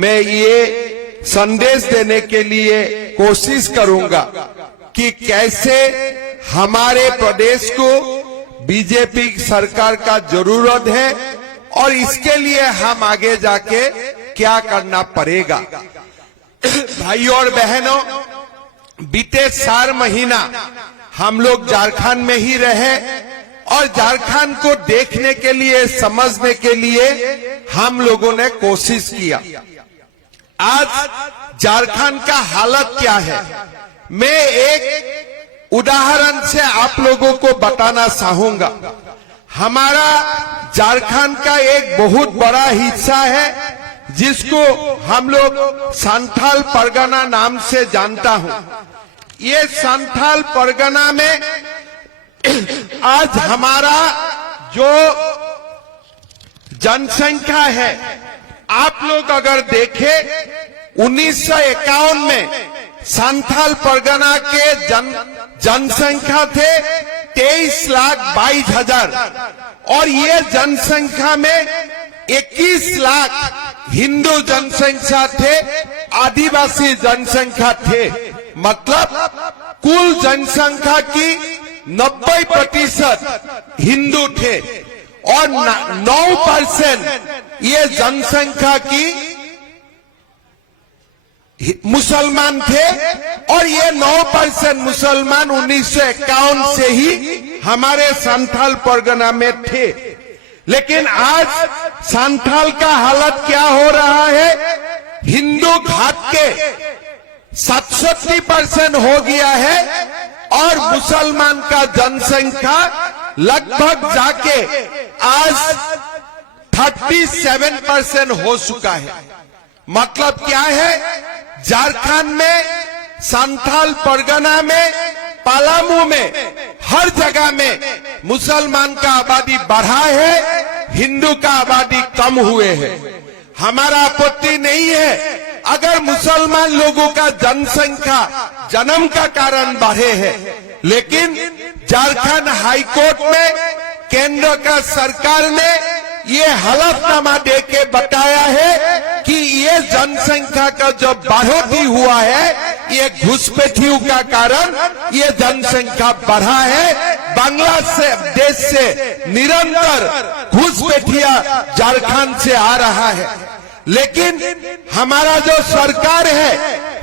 मैं ये संदेश देने के लिए कोशिश करूंगा कि कैसे हमारे प्रदेश को बीजेपी सरकार का जरूरत है और इसके लिए हम आगे जाके क्या करना पड़ेगा। भाइयों और बहनों, बीते 4 महीना हम लोग झारखंड में ही रहे और झारखंड को देखने के लिए, समझने के लिए हम लोगों ने कोशिश किया। आज झारखंड का हालत क्या है, मैं एक उदाहरण से आप लोगों को बताना चाहूंगा। हमारा झारखंड का एक बहुत बड़ा हिस्सा है जिसको हम लोग संथाल परगना नाम से जानता हूं। ये संथाल परगना में आज हमारा जो जनसंख्या है, आप लोग अगर देखें 1951 में संथाल परगना के जनसंख्या थे 23,22,000 और ये जनसंख्या में 21 लाख हिंदू जनसंख्या थे, आदिवासी जनसंख्या थे। मतलब कुल जनसंख्या की 90% हिंदू थे और 9% ये जनसंख्या की मुसलमान थे और ये 9% मुसलमान 1951 से ही हमारे संथाल परगना में थे। लेकिन आज संथाल का हालत क्या हो रहा है, हिंदू घात के 67% हो गया है और मुसलमान का जनसंख्या लगभग जाके आज 37% हो चुका है। मतलब क्या है, झारखंड में, संथाल परगना में, पलामू में, हर जगह में मुसलमान का आबादी बढ़ा है, हिंदू का आबादी कम हुए है। हमारा आपत्ति नहीं है अगर मुसलमान लोगों का जनसंख्या जन्म का कारण बढ़े है, लेकिन झारखंड हाईकोर्ट में केंद्र का सरकार ने ये हलफनामा देके बताया है कि ये जनसंख्या का जो बढ़ोतरी हुआ है, ये घुसपैठियों का कारण ये जनसंख्या बढ़ा है। बांग्लादेश से निरंतर घुसपैठिया झारखंड से आ रहा है, लेकिन हमारा जो सरकार है,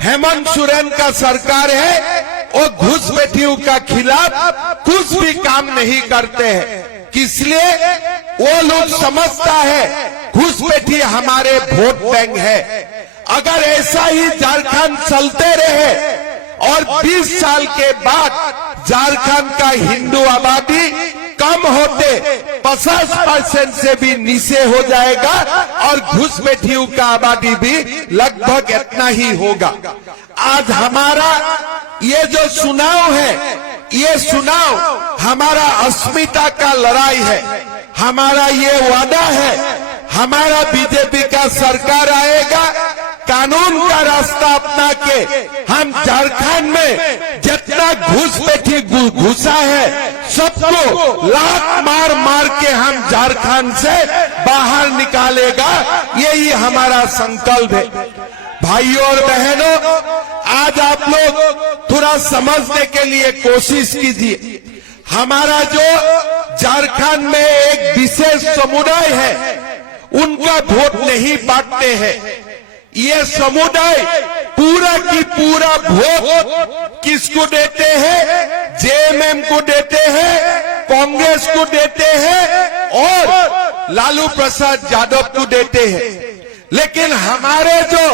हेमंत सोरेन का सरकार है, वो घुसपैठियों का खिलाफ कुछ भी काम नहीं करते हैं। इसलिए वो लोग समझता है घुसपैठी हमारे वोट बैंक है। अगर ऐसा ही झारखंड चलते रहे और 20 साल के बाद झारखंड का हिंदू आबादी कम होते 50% से भी नीचे हो जाएगा और घुसपैठियों का आबादी भी लगभग इतना ही होगा। आज हमारा ये जो चुनाव है, ये चुनाव हमारा अस्मिता का लड़ाई है। हमारा ये वादा है, हमारा बीजेपी का सरकार आएगा, कानून का रास्ता अपना के हम झारखंड में जितना घुसपैठी घुसा है सबको लात मार मार के हम झारखंड से बाहर निकालेगा। यही हमारा संकल्प है। भाइयों और बहनों, आज आप लोग थोड़ा समझने के लिए कोशिश कीजिए। हमारा जो झारखंड में एक विशेष समुदाय है, उनका वोट नहीं बांटते हैं। ये समुदाय पूरा की पूरा वोट किसको देते हैं? जेएमएम को देते हैं, कांग्रेस को देते हैं और लालू प्रसाद यादव को देते हैं। लेकिन हमारे जो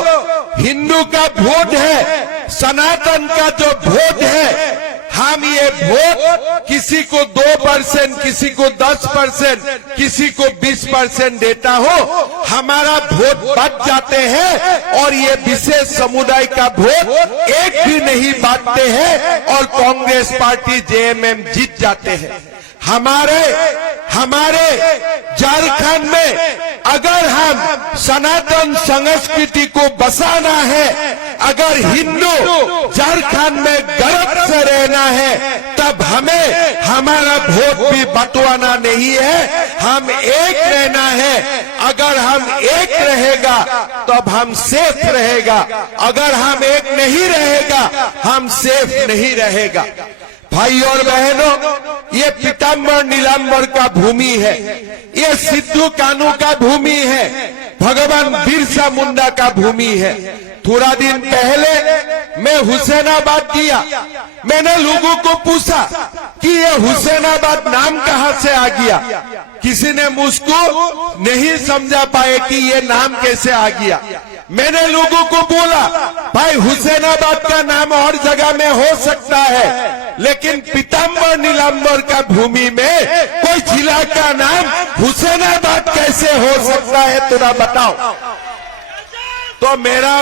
हिंदू का वोट है, सनातन का जो वोट है, हम ये वोट किसी को 2%, किसी को 10%, किसी को 20% देता हो, हमारा वोट बच जाते हैं और ये विशेष समुदाय का वोट एक भी नहीं बांटते हैं और कांग्रेस पार्टी जेएमएम जीत जाते हैं। हमारे झारखंड में अगर हम सनातन संस्कृति को बचाना है, अगर हिंदू झारखंड में गर्व से रहना है तब हमें हमारा वोट भी बंटवाना नहीं है, हम एक रहना है। अगर हम एक रहेगा तब हम सेफ रहेगा, अगर हम एक नहीं रहेगा हम सेफ नहीं रहेगा। भाई और बहनों, ये पीताम्बर नीलांबर का भूमि है, ये सिद्धू कान्हू का भूमि है, भगवान बिरसा मुंडा का भूमि है। थोड़ा दिन पहले मैं हुसैनाबाद गया, मैंने लोगों को पूछा कि ये हुसैनाबाद नाम कहां से आ गया। किसी ने मुझको नहीं समझा पाए कि ये नाम कैसे आ गया। मैंने लोगों को बोला, भाई हुसैनाबाद का नाम और जगह में हो सकता है, लेकिन पीताम्बर नीलांबर का भूमि में कोई जिला का नाम हुसैनाबाद कैसे हो सकता है, थोड़ा बताओ। तो मेरा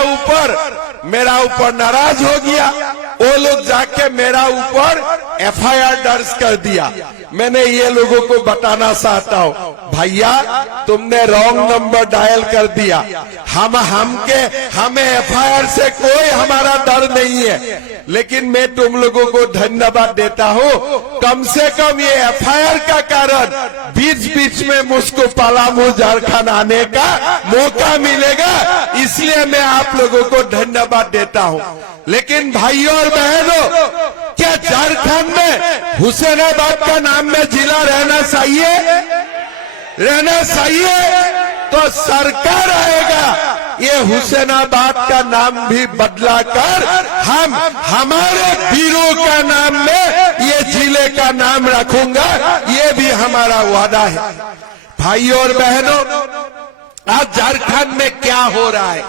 ऊपर नाराज हो गया, वो लोग जाके मेरा ऊपर एफआईआर दर्ज कर दिया। मैंने ये लोगों को बताना चाहता हूँ, भैया तुमने रॉन्ग नंबर डायल कर दिया, हमें एफआईआर से कोई हमारा डर नहीं है, लेकिन मैं तुम लोगों को धन्यवाद देता हूँ, कम से कम ये एफआईआर का कारण बीच बीच में मुझको पलामू झारखंड आने का मौका मिलेगा, इसलिए मैं आप लोगों को धन्यवाद देता हूँ। लेकिन भाइयों और बहनों, क्या झारखंड में हुसैनाबाद का नाम में जिला रहना चाहिए? तो सरकार आएगा, ये हुसैनाबाद का नाम भी बदला कर हम हमारे वीरों का नाम में ये जिले का नाम रखूंगा, ये भी हमारा वादा है। भाइयों और बहनों, आज झारखंड में क्या हो रहा है?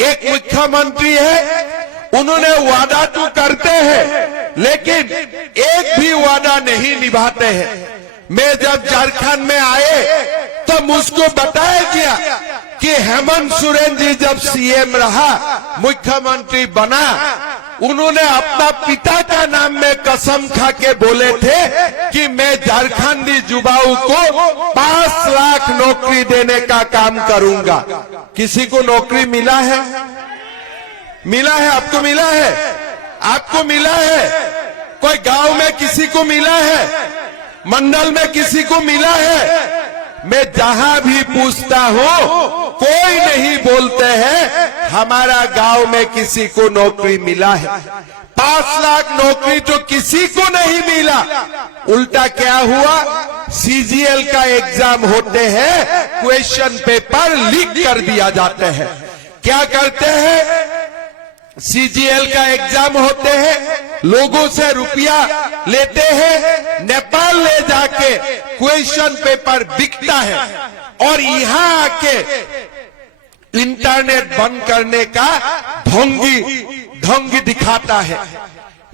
एक मुख्यमंत्री है, उन्होंने वादा तो करते हैं लेकिन एक भी वादा नहीं निभाते हैं। मैं जब झारखंड में आए तो मुझको बताया गया कि हेमंत सोरेन जी जब सीएम रहा, मुख्यमंत्री बना, उन्होंने अपना पिता का नाम में कसम खा के बोले थे कि मैं झारखंडी युवाओं को 5 लाख नौकरी देने का काम करूंगा। किसी को नौकरी मिला है? आपको मिला है? आपको मिला है? कोई गांव में किसी को मिला है? मंडल में किसी को मिला है? मैं जहां भी पूछता हूं, कोई नहीं बोलते हैं हमारा गांव में किसी को नौकरी मिला है। 5 लाख नौकरी तो किसी को नहीं मिला। उल्टा क्या हुआ? सीजीएल का एग्जाम होते हैं, क्वेश्चन पेपर लीक कर दिया जाते हैं। क्या करते हैं? सीजीएल का एग्जाम होते हैं, लोगों से रुपया लेते हैं, नेपाल ले जाके क्वेश्चन पेपर बिकता है और यहाँ आके इंटरनेट बंद करने का ढोंगी दिखाता है।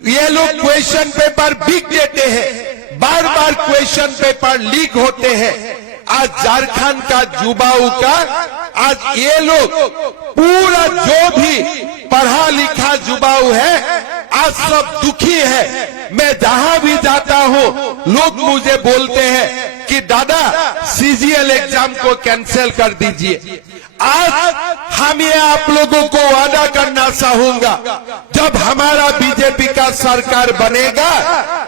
ये लोग क्वेश्चन पेपर बिक देते हैं, बार बार क्वेश्चन पेपर लीक होते हैं। आज झारखंड का युवाओं का, आज ये लोग पूरा जो भी पढ़ा लिखा युवाओं है, आज सब दुखी है। मैं जहां भी जाता हूं, लोग मुझे बोलते हैं कि दादा सीजीएल एग्जाम को कैंसिल कर दीजिए। आज हम ये आप लोगों को वादा करना चाहूंगा, जब हमारा बीजेपी का सरकार बनेगा,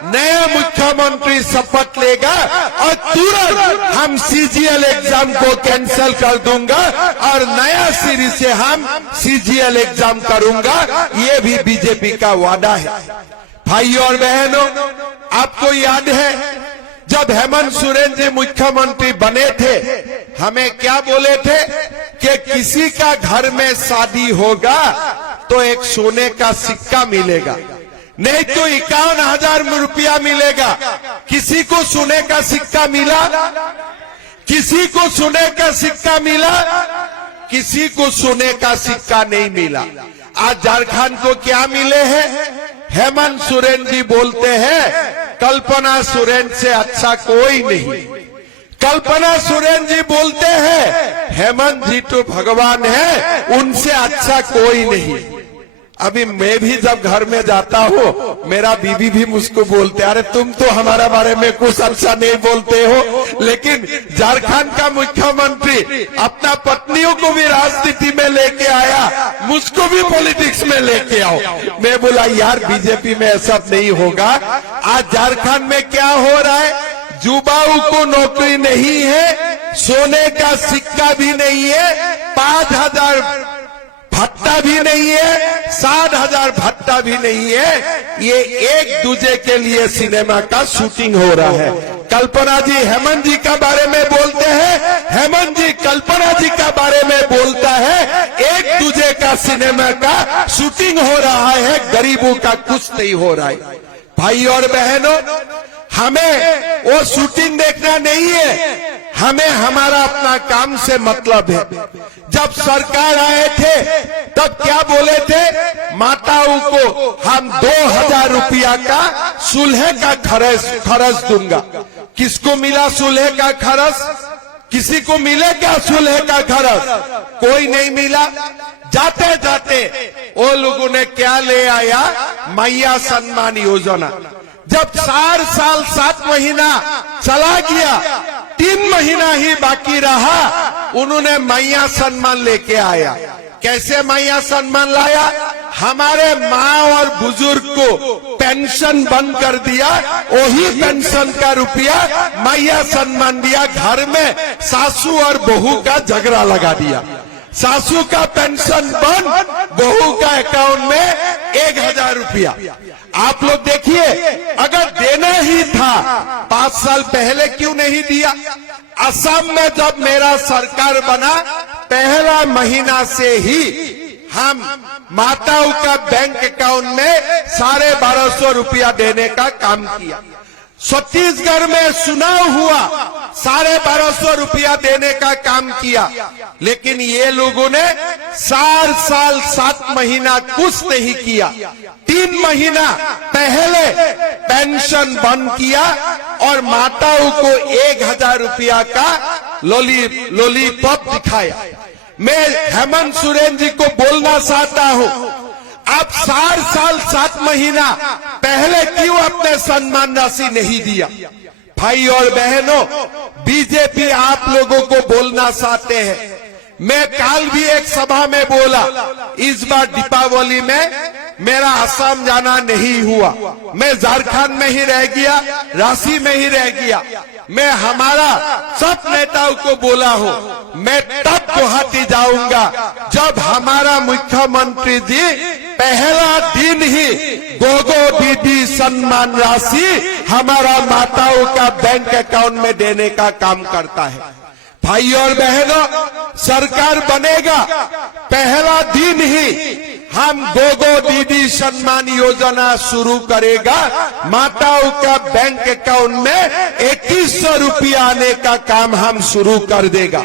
नया मुख्यमंत्री शपथ लेगा और तुरंत हम सीजीएल एग्जाम को कैंसिल कर दूंगा और नया सिरे से हम सीजीएल एग्जाम करूंगा। ये भी बीजेपी का वादा है। भाइयों और बहनों, आपको याद है जब हेमंत सोरेन जी मुख्यमंत्री बने थे, हमें क्या बोले थे कि किसी का घर में शादी होगा तो एक सोने का सिक्का मिलेगा, नहीं तो 51,000 रुपया मिलेगा। किसी को सोने का सिक्का मिला? किसी को सोने का सिक्का मिला? किसी को सोने का सिक्का नहीं मिला। आज झारखंड को क्या मिले हैं? हेमंत सोरेन जी बोलते हैं कल्पना सोरेन से अच्छा कोई नहीं। कल्पना सोरेन जी बोलते हैं हेमंत जी तो भगवान है, उनसे अच्छा कोई नहीं। अभी मैं भी जब घर में जाता हूँ, मेरा बीवी भी मुझको बोलते, अरे तुम तो हमारा बारे में कुछ अच्छा नहीं बोलते हो, लेकिन झारखंड का मुख्यमंत्री अपना पत्नियों को भी राजनीति में लेके आया, मुझको भी पॉलिटिक्स में लेके आओ। मैं बोला यार बीजेपी में ऐसा नहीं होगा। आज झारखंड में क्या हो रहा है, युवाओं को नौकरी नहीं है, सोने का सिक्का भी नहीं है, 5,000 भत्ता भी नहीं है, 60,000 भत्ता भी नहीं है। ये एक दूजे के लिए सिनेमा का शूटिंग हो रहा है। कल्पना जी हेमंत जी का बारे में बोलते हैं, हेमंत जी कल्पना जी का बारे में बोलता है, एक दूजे का सिनेमा का शूटिंग हो रहा है, गरीबों का कुछ नहीं हो रहा है। भाई और बहनों, हमें वो शूटिंग देखना नहीं है, हमें हमारा अपना काम से मतलब है। जब सरकार आए थे तब क्या बोले थे, माताओं को हम 2,000 रुपया का सुलह का खर्च दूंगा। किसको मिला सुलह का खर्च? किसी को मिले क्या सुलह का खर्च? कोई नहीं मिला। जाते जाते वो लोगों ने क्या ले आया, मैया सम्मान योजना। जब 4 साल 7 महीना चला गया, 3 महीना ही बाकी रहा, उन्होंने मैया सम्मान लेके आया। कैसे मैया सम्मान लाया? हमारे माँ और बुजुर्ग को पेंशन बंद कर दिया, वही पेंशन का रुपया मैया सम्मान दिया। घर में सासू और बहू का झगड़ा लगा दिया, सासू का पेंशन बंद, बहू का अकाउंट में 1,000 रुपया। आप लोग देखिए, अगर देना ही था 5 साल पहले क्यों नहीं दिया? असम में जब मेरा सरकार बना, पहला महीना से ही हम माताओं का बैंक अकाउंट में 1250 रुपया देने का काम किया। छत्तीसगढ़ में चुनाव हुआ, 1250 रुपया देने का काम किया, लेकिन ये लोगों ने 4 साल 7 महीना कुछ नहीं किया। 3 महीना पहले पेंशन बंद किया और माताओं को 1,000 रुपया का लॉलीपॉप दिखाया। मैं हेमंत सोरेन जी को बोलना चाहता हूं, आप 4 साल 7 महीना पहले क्यों अपने सम्मान राशि नहीं दिया? भाई और बहनों, बीजेपी आप लोगों को बोलना चाहते हैं। मैं कल भी एक सभा में बोला, इस बार दीपावली में मेरा असम जाना नहीं हुआ, मैं झारखंड में ही रह गया, रांची में ही रह गया। मैं हमारा सब नेताओं को बोला हूं, मैं तब गुवाहाटी जाऊंगा जब हमारा मुख्यमंत्री जी पहला दिन ही गोगो दीदी सम्मान राशि हमारा माताओं का बैंक अकाउंट में देने का काम करता है। भाई और बहनों, सरकार बनेगा पहला दिन ही हम गोगो दीदी सम्मान योजना शुरू करेगा। माताओं का बैंक अकाउंट में 2100 रुपया आने का काम हम शुरू कर देगा।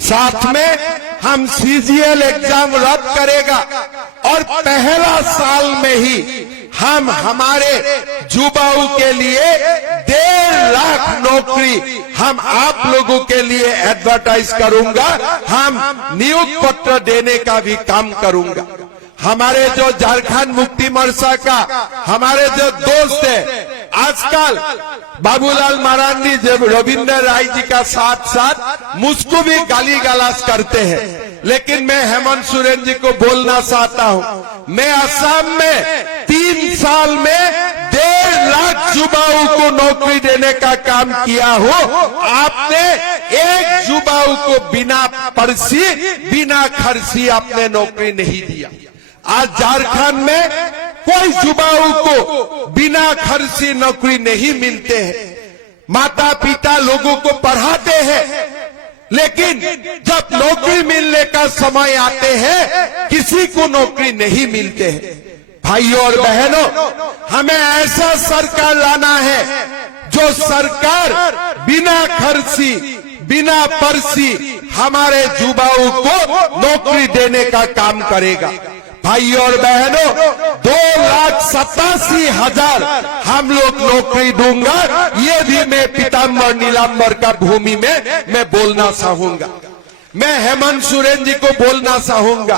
साथ में हम CGL एग्जाम रद्द करेगा और पहला साल में ही हम हमारे युवाओं के लिए 1.5 लाख नौकरी हम आप लोगों के लिए एडवर्टाइज करूंगा, हम नियुक्ति पत्र देने का भी काम करूंगा। हमारे जो झारखंड मुक्ति मोर्चा का हमारे जो दोस्त है, आजकल बाबूलाल मरांडी जब रविंद्र राय जी का साथ साथ मुझको भी गाली गलौज करते हैं, लेकिन मैं हेमंत सोरेन जी को बोलना चाहता हूं, मैं असम में 3 साल में 1.5 लाख युवाओं को नौकरी देने का काम किया हो। आपने एक युवाओं को बिना पर्ची बिना खर्ची आपने नौकरी नहीं दिया। आज झारखंड में कोई युवाओं को बिना खर्ची नौकरी नहीं मिलते हैं। माता पिता लोगों को पढ़ाते हैं, लेकिन जब नौकरी मिलने का समय आते हैं किसी को नौकरी नहीं मिलते हैं। भाइयों और बहनों, हमें ऐसा सरकार लाना है जो सरकार बिना खर्ची बिना पर्ची हमारे युवाओं को नौकरी देने का काम करेगा। भाइयों और बहनों, 2,87,000 हम लोग नौकरी दूंगा, ये भी मैं पीताम्बर नीलांबर का भूमि में मैं बोलना चाहूंगा। मैं हेमंत सोरेन जी को बोलना चाहूंगा,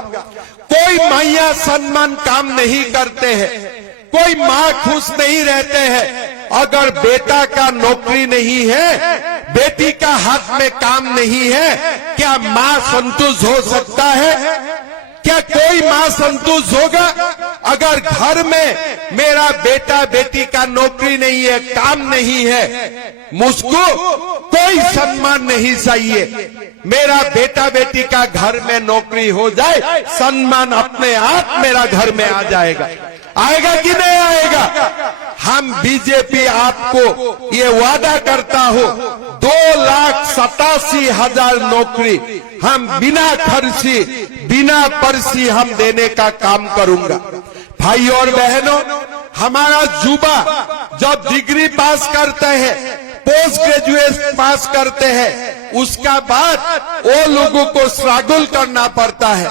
कोई मैया सम्मान काम नहीं करते हैं, कोई माँ खुश नहीं रहते हैं। अगर बेटा का नौकरी नहीं है, बेटी का हाथ में काम नहीं है, क्या माँ संतुष्ट हो सकता है? क्या कोई माँ संतुष्ट होगा? अगर घर में मेरा बेटा बेटी का नौकरी नहीं है, काम नहीं है, मुझको कोई सम्मान नहीं चाहिए। मेरा बेटा बेटी का घर में नौकरी हो जाए, सम्मान अपने आप मेरा घर में आ जाएगा। आएगा कि नहीं आएगा? हम बीजेपी आपको ये वादा करता हो, 2,87,000 नौकरी हम बिना खर्ची बिना पर्ची हम देने का काम करूंगा। भाई और बहनों, हमारा युवा जब डिग्री पास करते हैं, पोस्ट ग्रेजुएट पास करते हैं, उसका बाद वो लोगों को स्ट्रगल करना पड़ता है।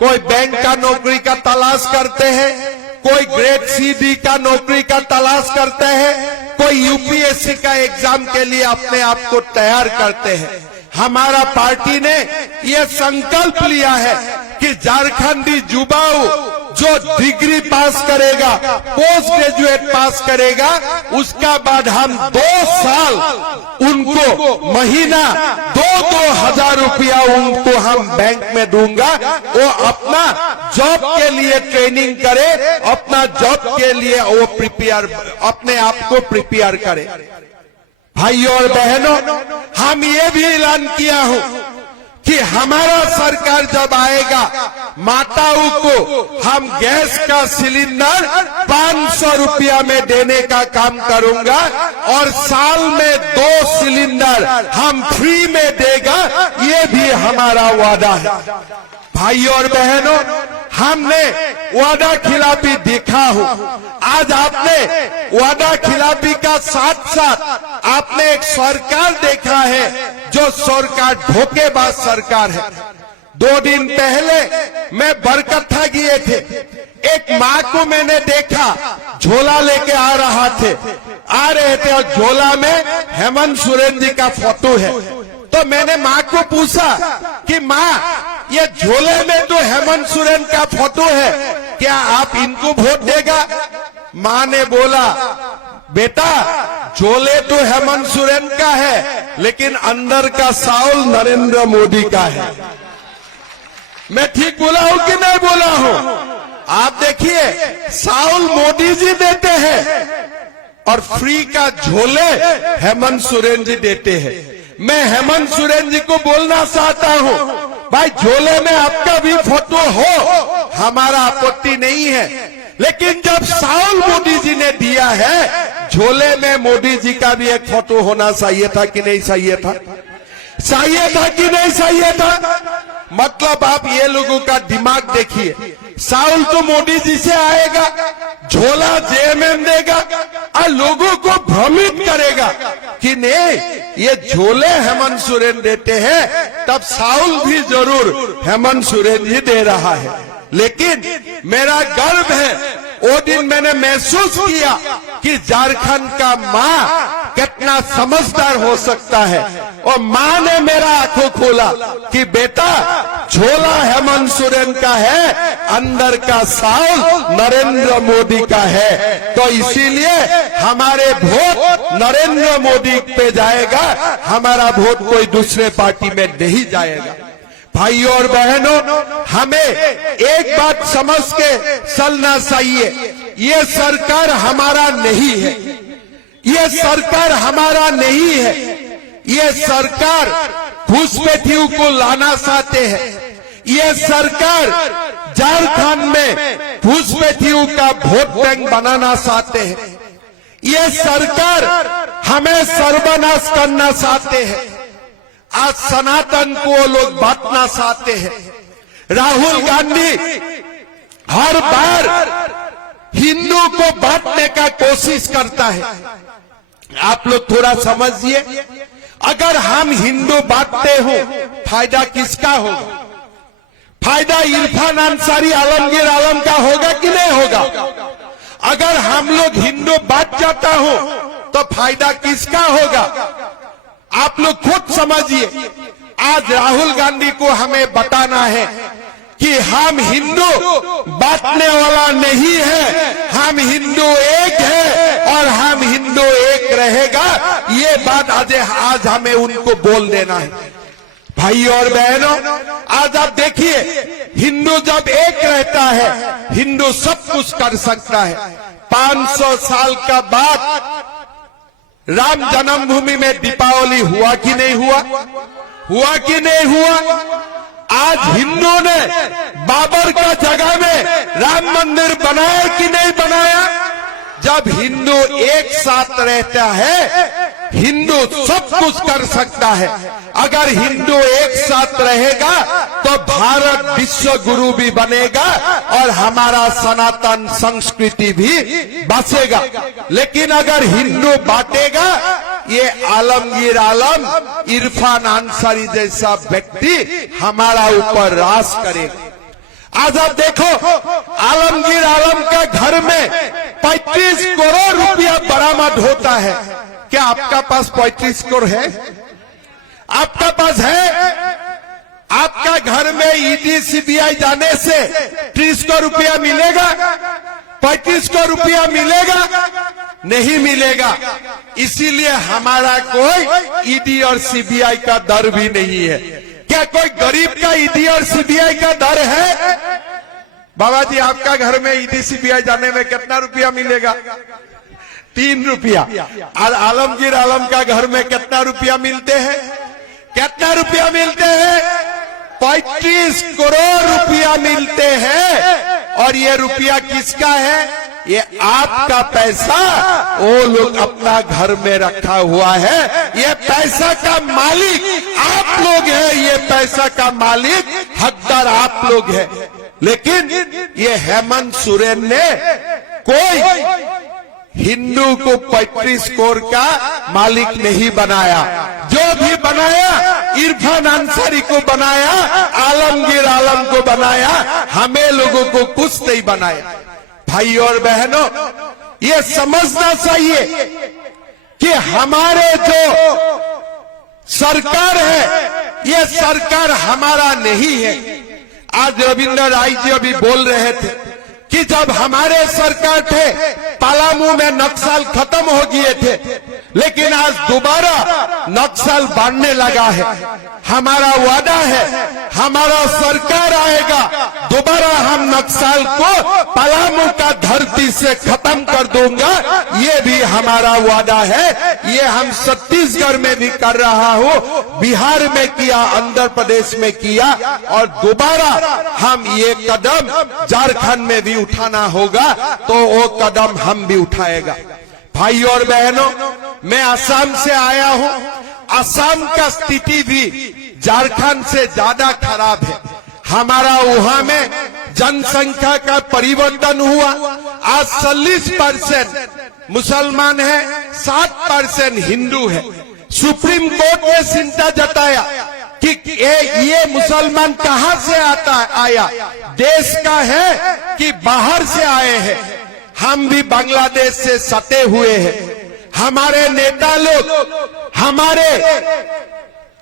कोई बैंक का नौकरी का तलाश करते हैं, कोई ग्रेड सी का नौकरी का तलाश करते हैं, कोई यूपीएससी का एग्जाम के लिए अपने आप को तैयार करते हैं। हमारा पार्टी ने ये संकल्प लिया है कि झारखंडी युवाओं जो डिग्री पास करेगा, पोस्ट ग्रेजुएट पास करेगा, उसका बाद हम 2 साल उनको महीना 2-2 हजार रुपया उनको हम बैंक में दूंगा। वो अपना जॉब के लिए ट्रेनिंग करे, अपना जॉब के लिए वो अपने आप को प्रिपेयर करे। भाइयों और बहनों, हम ये भी ऐलान किया हूं कि हमारा सरकार जब आएगा, माताओं को हम गैस का सिलेंडर 500 रुपया में देने का काम करूंगा और साल में 2 सिलेंडर हम फ्री में देगा। ये भी हमारा वादा है। भाइयों और बहनों, हमने वादा खिलाफी देखा हो। आज आपने वादा खिलाफी का साथ साथ आपने एक सरकार देखा है जो सरकार धोखेबाज सरकार है। 2 दिन पहले मैं बरकट्ठा गए थे, एक माँ को मैंने देखा, झोला लेके आ रहे थे और झोला में हेमंत सोरेन जी का फोटो है। तो मैंने माँ को पूछा कि माँ, ये झोले में तो हेमंत सोरेन का फोटो है, क्या आप इनको वोट देगा? माँ ने बोला, बेटा झोले तो हेमंत सोरेन का है, लेकिन अंदर का साउल नरेंद्र मोदी का है। मैं ठीक बोला हूं कि नहीं बोला हूं? आप देखिए, साउल मोदी जी देते हैं और फ्री का झोले हेमंत सोरेन जी देते हैं। मैं हेमंत सोरेन जी को बोलना चाहता हूं, भाई झोले में आपका भी फोटो हो, हमारा आपत्ति नहीं है, लेकिन जब साउल मोदी जी ने दिया है, झोले में मोदी जी का भी एक फोटो होना चाहिए था कि नहीं चाहिए था? चाहिए था कि नहीं चाहिए था? मतलब आप ये लोगों का दिमाग देखिए, साउल तो मोदी जी से आएगा, झोला जेएमएम देगा और लोगों को भ्रमित करेगा कि नहीं, ये झोले हेमंत सोरेन देते हैं, तब साउल भी जरूर हेमंत सोरेन जी दे रहा है। लेकिन मेरा गर्व है, वो दिन मैंने महसूस किया कि झारखंड का माँ कितना समझदार हो सकता है। और माँ ने मेरा आंखों खोला कि बेटा झोला हेमंत सोरेन का है, अंदर का साउल नरेंद्र मोदी का है। तो इसीलिए हमारे वोट नरेंद्र मोदी पे जाएगा, हमारा वोट कोई दूसरे पार्टी में नहीं जाएगा। भाइयों और बहनों, हमें एक बात समझ के चलना चाहिए, ये सरकार हमारा नहीं है, ये सरकार हमारा नहीं है। ये सरकार घुसपैठियों को लाना चाहते हैं। ये सरकार झारखंड में घुसपैठियों का वोट बैंक बनाना चाहते हैं। ये सरकार हमें सर्वनाश करना चाहते हैं। आज सनातन को लोग बांटना चाहते हैं। राहुल गांधी हर बार हिंदू को बांटने का कोशिश करता है। आप लोग थोड़ा समझिए, अगर हम हिंदू बांटते हो, फायदा किसका होगा? फायदा इरफान अंसारी आलमगीर आलम का होगा कि नहीं होगा? अगर हम लोग हिंदू बांट जाता हो तो फायदा किसका होगा? आप लोग खुद समझिए। आज राहुल गांधी को हमें बताना है कि हम हिंदू बांटने वाला नहीं है, हम हिंदू एक है और हम हिंदू एक रहेगा। ये बात आज हमें उनको बोल देना है। भाई और बहनों, आज आप देखिए, हिंदू जब एक रहता है, हिंदू सब कुछ कर सकता है। 500 साल का बाद राम जन्मभूमि में दीपावली हुआ कि नहीं हुआ? हुआ कि नहीं हुआ? आज हिंदू ने बाबर का जगह में राम मंदिर बनाया कि नहीं बनाया? जब हिंदू एक साथ रहता है, हिंदू सब कुछ कर सकता है। अगर हिंदू एक साथ रहेगा तो भारत विश्व गुरु भी बनेगा और हमारा सनातन संस्कृति भी बचेगा। लेकिन अगर हिंदू बांटेगा, ये आलमगीर आलम, इरफान अंसारी जैसा व्यक्ति हमारा ऊपर राज करेगा। आज आप देखो, आलमगीर आलम का घर में 35 करोड़ रुपया बरामद होता है। क्या आपका पास 35 करोड़ है? आपका पास है? आपका घर में ईडी सीबीआई जाने से 30 करोड़ रुपया मिलेगा? 35 करोड़ रुपया मिलेगा? नहीं मिलेगा। इसीलिए हमारा कोई ईडी और सीबीआई का डर भी नहीं है। क्या कोई गरीब का ईडी और सीबीआई का डर है? बाबा जी, आपका घर में ईडी सीबीआई जाने में कितना रुपया मिलेगा? 3 रुपया। और आलमगीर आलम का घर में कितना रुपया मिलते हैं? कितना रुपया मिलते हैं? 35 करोड़ रुपया मिलते हैं। और ये रुपया किसका है? ये आपका पैसा वो लोग अपना घर में रखा हुआ है। ये पैसा का मालिक आप लोग हैं, ये पैसा का मालिक हकदार आप लोग हैं। लेकिन ये हेमंत सोरेन ने कोई हिंदू को 35 करोड़ का मालिक नहीं बनाया। जो भी बनाया, इरफान अंसारी को बनाया, आलमगीर आलम को बनाया, हमें लोगों को कुछ नहीं बनाया। भाई और बहनों, ये समझना चाहिए कि हमारे जो सरकार है, ये सरकार हमारा नहीं है। आज रविंद्र राय जी अभी बोल रहे थे कि जब हमारे सरकार थे, पलामू में नक्सल खत्म हो गए थे, लेकिन आज दोबारा नक्सल बढ़ने लगा है। हमारा वादा है, हमारा सरकार आएगा, दोबारा हम नक्सल को पलामू का धरती से खत्म कर दूंगा। ये भी हमारा वादा है। ये हम छत्तीसगढ़ में भी कर रहा हूँ, बिहार में किया, आंध्र प्रदेश में किया, और दोबारा हम ये कदम झारखंड में भी उठाना होगा तो वो कदम हम भी उठाएगा। भाई और बहनों, मैं असम से आया हूँ। असम का स्थिति भी झारखंड से ज्यादा खराब है। हमारा वहां में जनसंख्या का परिवर्तन हुआ। आज 40% मुसलमान है, 7% हिंदू है। सुप्रीम कोर्ट ने चिंता जताया कि ये मुसलमान कहां से आया, देश का है कि बाहर से आए हैं। हम भी बांग्लादेश से सटे हुए हैं। हमारे नेता लोग, हमारे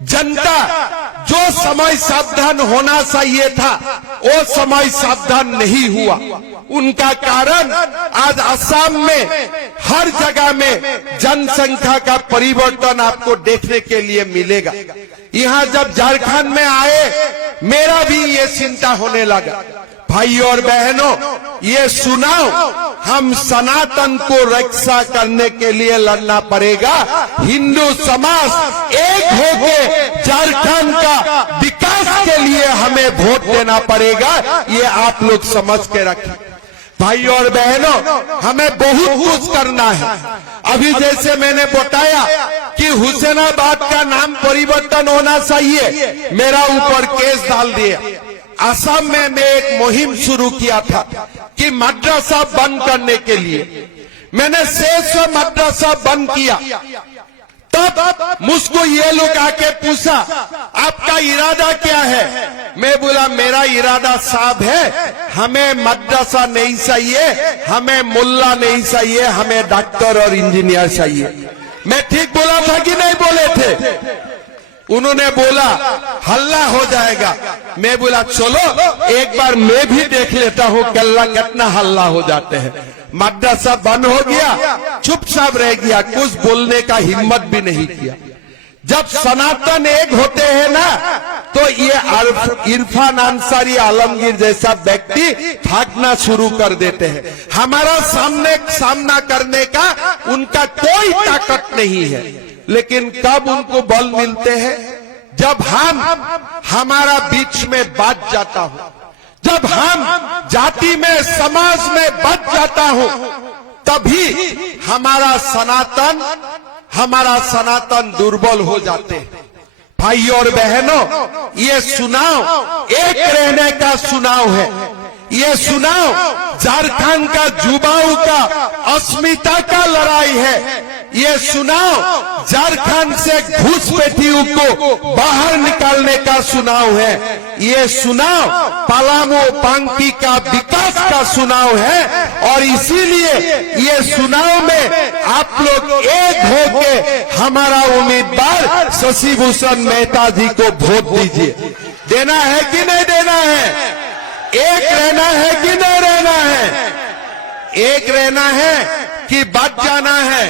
जनता जो समय सावधान होना चाहिए था, वो समय सावधान नहीं हुआ। उनका कारण आज असम में हर जगह में जनसंख्या का परिवर्तन आपको देखने के लिए मिलेगा। यहाँ जब झारखंड में आए, मेरा भी ये चिंता होने लगा। भाई और बहनों, ये सुनाओ, हम सनातन को रक्षा करने के लिए लड़ना पड़ेगा। हिंदू समाज एक होके झारखंड का विकास के लिए हमें वोट देना पड़ेगा। ये आप लोग समझ के रखें। भाई और बहनों, हमें बहुत कुछ करना है। अभी जैसे मैंने बताया कि हुसैनाबाद का नाम परिवर्तन होना चाहिए, मेरा ऊपर केस डाल दिया। असम में मैं एक मुहिम शुरू किया था कि मदरसा बंद करने के लिए। मैंने 600 मदरसा बंद किया। तब मुझको ये लोग आके पूछा, आपका इरादा क्या है? मैं बोला, मेरा इरादा साफ है, हमें मदरसा नहीं चाहिए, हमें मुल्ला नहीं चाहिए, हमें डॉक्टर और इंजीनियर चाहिए। मैं ठीक बोला था कि नहीं बोले थे? उन्होंने बोला हल्ला हो जाएगा। मैं बोला चलो एक बार मैं भी देख लेता हूँ कल्ला कितना हल्ला हो जाते हैं। मदरसा बंद हो गया, चुपचाप रह गया, कुछ बोलने का हिम्मत भी नहीं किया। जब सनातन एक होते हैं ना तो ये इरफान अंसारी आलमगीर जैसा व्यक्ति भागना शुरू कर देते हैं। हमारा सामना करने का उनका कोई ताकत नहीं है। लेकिन कब उनको बल मिलते हैं? जब हमारा बीच में बात जाता हूं, जब हम जाति में समाज में बच जाता हूं, तभी हमारा सनातन दुर्बल हो जाते हैं। भाई और बहनों, ये चुनाव एक रहने का चुनाव है। ये चुनाव झारखंड का युवाओं का अस्मिता का लड़ाई है। ये चुनाव झारखंड से घुसपैठियों को बाहर निकालने का चुनाव है। ये चुनाव पलामू पांकी का विकास का चुनाव है। और इसीलिए ये चुनाव में आप लोग एक होके हमारा उम्मीदवार शशि भूषण मेहता जी को वोट दीजिए। देना है कि नहीं देना है? एक रहना है कि नहीं रहना है? एक रहना है कि बच जाना है?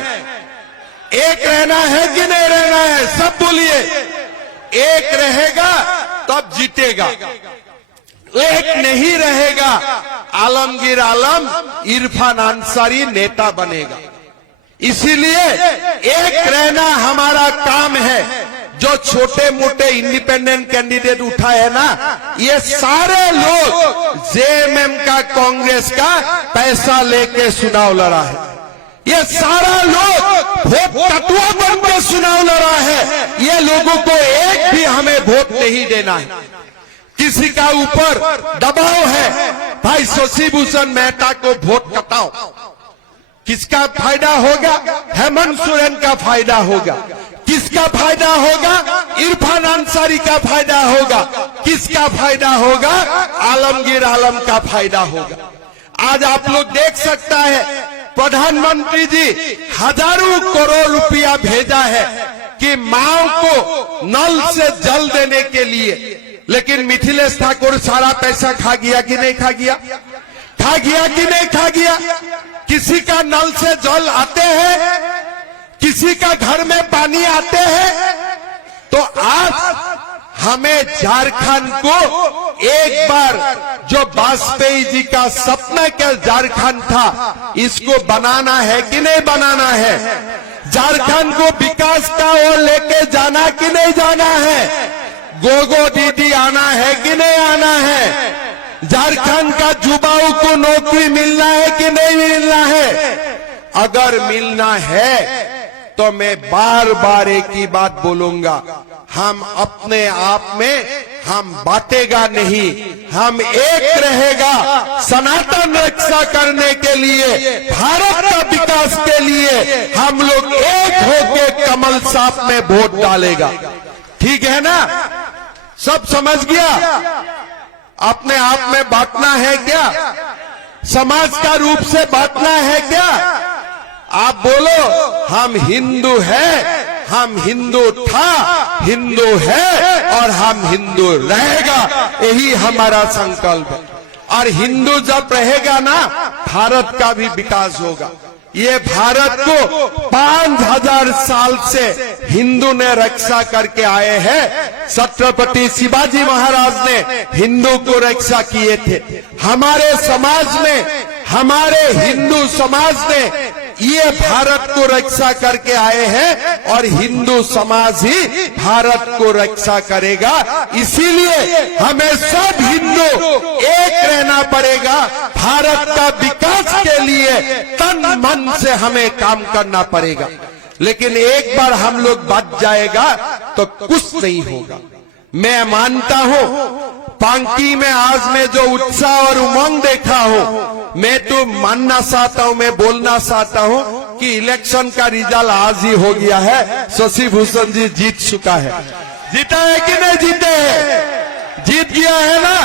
एक रहना है कि नहीं रहना है? सब बोलिए। एक रहेगा तब जीतेगा, एक नहीं रहेगा आलमगीर आलम इरफान अंसारी नेता बनेगा। इसीलिए एक रहना हमारा काम है। जो छोटे मोटे इंडिपेंडेंट कैंडिडेट उठा है ना, ये सारे लोग जेएमएम का कांग्रेस का पैसा लेके चुनाव लड़ा है। ये सारा लोग वोट कटुआ बन के चुनाव लड़ा है। ये लोगों को एक भी हमें वोट नहीं देना है। किसी का ऊपर दबाव है, भाई शशि भूषण मेहता को वोट कटाओ। किसका फायदा होगा? हेमंत सोरेन का फायदा होगा। किसका फायदा होगा? इरफान अंसारी का फायदा होगा। किसका फायदा होगा? आलमगीर आलम का फायदा होगा। आज आप लोग देख सकता है प्रधानमंत्री जी हजारों करोड़ रुपया भेजा है कि माओ को नल से जल देने के लिए। लेकिन मिथिलेश ठाकुर सारा पैसा खा गया कि नहीं खा गया? खा गया कि नहीं खा गया? किसी का नल से जल आते हैं, किसी का घर में पानी आते हैं। तो आज हमें झारखंड को एक बार जो वाजपेयी जी का सपना का झारखंड था, इसको बनाना है कि नहीं बनाना है? झारखंड को विकास का ओर लेके जाना कि नहीं जाना है? गोगो दीदी आना है कि नहीं आना है? झारखंड का युवाओं को नौकरी मिलना है कि नहीं मिलना है? अगर मिलना है तो मैं बार बार एक ही बात बोलूंगा, हम अपने आप में हम बांटेगा नहीं, हम एक रहेगा। सनातन रक्षा करने के लिए, भारत का विकास के लिए हम लोग एक होके कमल साफ में वोट डालेगा। ठीक है ना? सब समझ गया? अपने आप में बांटना है क्या? समाज का रूप से बांटना है क्या? आप बोलो हम हिंदू हैं, हम हिंदू था, हिंदू है और हम हिंदू रहेगा। यही हमारा संकल्प है। और हिंदू जब रहेगा ना, भारत का भी विकास होगा। ये भारत को 5000 साल से हिंदू ने रक्षा करके आए हैं। छत्रपति शिवाजी महाराज ने हिंदू को रक्षा किए थे। हमारे समाज में, हमारे हिंदू समाज ने ये भारत को रक्षा करके आए हैं और हिंदू समाज ही भारत को रक्षा करेगा। इसीलिए हमें सब हिंदू एक रहना पड़ेगा। भारत का विकास के लिए तन मन से हमें काम करना पड़ेगा। लेकिन एक बार हम लोग बच जाएगा तो कुछ नहीं होगा। मैं मानता हूं पांकी में आज मैं जो उत्साह और उमंग देखा हूं, मैं तो मानना चाहता हूं, मैं बोलना चाहता हूं कि इलेक्शन का रिजल्ट आज ही हो गया है। शशि भूषण जी जीत चुका है। जीता है कि नहीं जीते हैं? जीत गया है ना।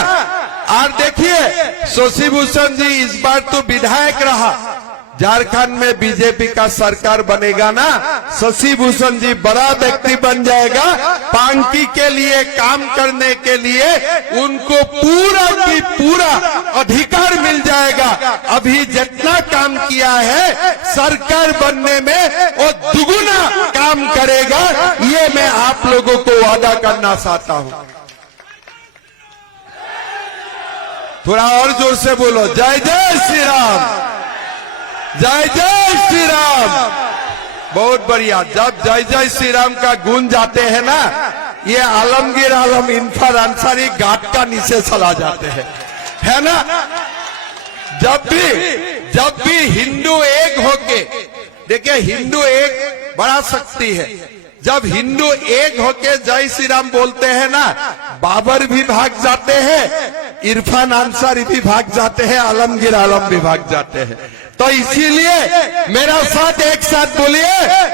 और देखिए शशि भूषण जी इस बार तो विधायक रहा, झारखंड में बीजेपी का सरकार बनेगा ना, शशि भूषण जी बड़ा व्यक्ति बन जाएगा। पांकी के लिए काम करने के लिए उनको पूरा की पूरा अधिकार मिल जाएगा। अभी जितना काम किया है सरकार बनने में वो दुगुना काम करेगा, ये मैं आप लोगों को वादा करना चाहता हूं। थोड़ा और जोर से बोलो, जय जय श्री राम, जय जय श्री राम। बहुत बढ़िया। जब जय जय श्री राम का गुण जाते हैं ना, ये आलमगीर आलम इरफान अंसारी घाट का नीचे चला जाते हैं, है ना। जब भी हिंदू एक होके, देखिए हिंदू एक बड़ा शक्ति है। जब हिंदू एक होके जय श्री राम बोलते हैं ना, बाबर भी भाग जाते हैं, इरफान अंसारी भी भाग जाते हैं, आलमगीर आलम भी भाग जाते हैं। तो इसीलिए मेरा साथ एक साथ बोलिए,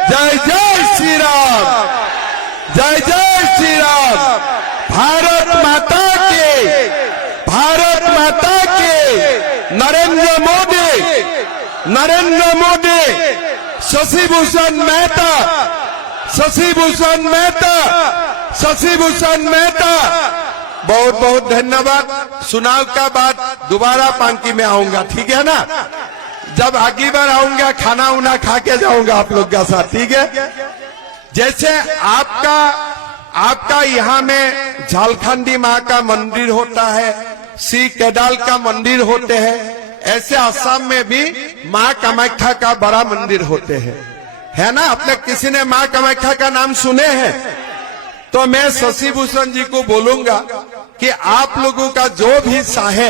जय जय श्री राम, जय जय श्री राम। भारत माता के, भारत माता के। नरेंद्र मोदी, नरेंद्र मोदी, शशि भूषण मेहता, शशि भूषण मेहता, शशि भूषण मेहता। बहुत बहुत धन्यवाद। चुनाव का बाद दोबारा पांकी में आऊंगा, ठीक है ना। जब अगली बार आऊंगा खाना उना खा के जाऊंगा आप लोग का साथ, ठीक है। जैसे आपका यहाँ में झालखंडी माँ का मंदिर होता है, श्री केदाल का मंदिर होते हैं, ऐसे असम में भी माँ कामाख्या का बड़ा मंदिर होते हैं, है ना। आपने किसी ने माँ कामाख्या का नाम सुने हैं? तो मैं शशि भूषण जी को बोलूंगा कि आप लोगों का जो भी चाहे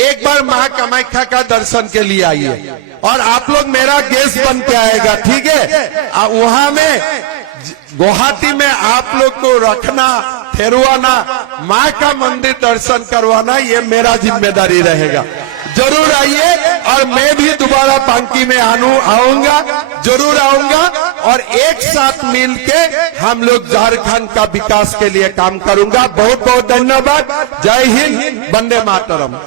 एक बार माँ कामाख्या का दर्शन के लिए आइए, और आप लोग मेरा गेस्ट बन के आएगा, ठीक है। वहां में गुवाहाटी में आप लोग को रखना, ठहरवाना, माँ का मंदिर दर्शन करवाना, ये मेरा जिम्मेदारी रहेगा। जरूर आइए, और मैं भी दोबारा पांकी में आऊंगा, जरूर आऊंगा, और एक साथ मिलके हम लोग झारखंड का विकास के लिए काम करूंगा। बहुत बहुत धन्यवाद। जय हिंद, वंदे मातरम।